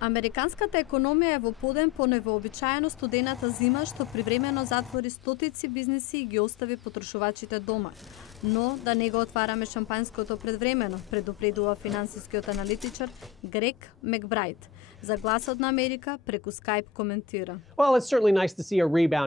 Американската економија е во подем по невообичаено студената зима што привремено затвори стотици бизниси и ги остави потрошувачите дома. Но да не го отвараме шампанското предвремено, предупредува финансискиот аналитичар Грег Мекбрајт. За Гласот на Америка преку Skype коментира.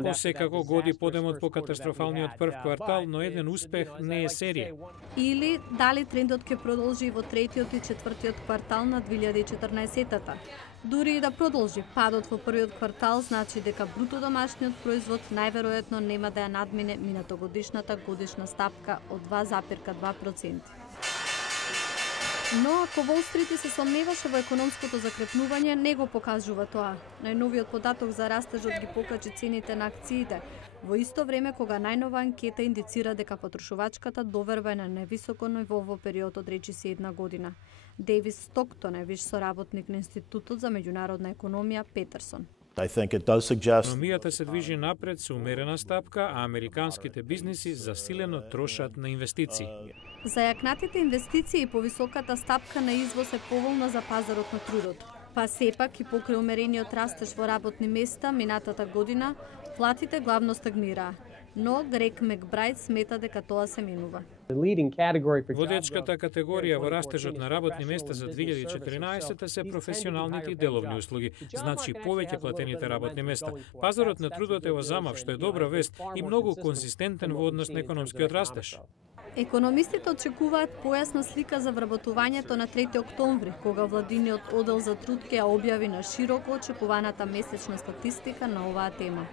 Посекако годи подемот по катастрофалниот прв квартал, но еден успех не е серија. Или дали трендот ќе продолжи во третиот и четвртиот квартал на 2014-тата. Дури и да продолжи, падот во првиот квартал значи дека бруто домашниот производ најверојатно нема да ја надмине минатогодишната годишна стапка од 2,2%. Но ако Wall Street се сомневаше во економското закрепнување, не го покажува тоа. Најновиот податок за растежот ги покачи цените на акциите, во исто време кога најнова анкета индицира дека потрошувачката доверба е на највисоко ниво во периодот речиси една година. Дейвис Стоктон е виш соработник на Институтот за меѓународна економија Петерсон. Економијата се движи напред со умерена стапка, а американските бизниси засилено трошат на инвестиции. Зајакнатите инвестиции и повисоката стапка на извоз е поволна за пазарот на трудот. Па сепак и покрај умерениот растеж во работни места минатата година, платите главно стагнираа. Но Грег Мекбрајт смета дека тоа се менува. Водечката категорија во растежот на работни места за 2014 се професионалните и деловни услуги, значи повеќе платените работни места. Пазарот на трудот е во замав, што е добра вест и многу конзистентен во однос на економскиот растеж. Економистите очекуваат појасна слика за вработувањето на 3 октомври, кога владиниот оддел за труд ќе ја објави на широко очекуваната месечна статистика на оваа тема.